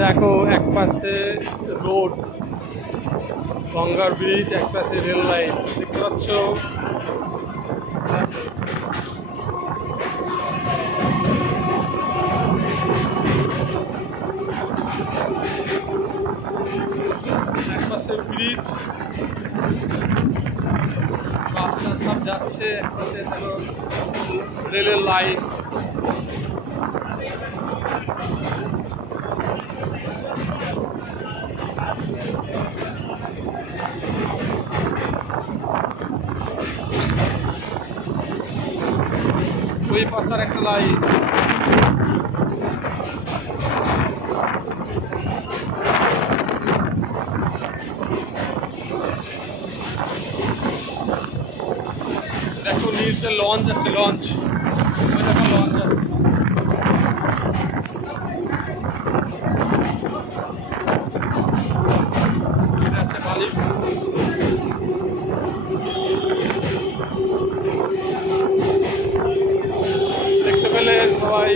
দেখো এক পাশে রোড, গঙ্গার ব্রিজ, এক পাশে রেল লাইন দেখতে পাচ্ছ। এক পাশে ব্রিজ, বাসটা সব যাচ্ছে, এক পাশে দেখো রেলের লাইন। ওই পাশার একটা লাইন। দেখো নিচে লঞ্চ যাচ্ছে, লঞ্চ, ওই দেখো লঞ্চ যাচ্ছে। এটা আছে মালিক। দেখতে পেলে সবাই।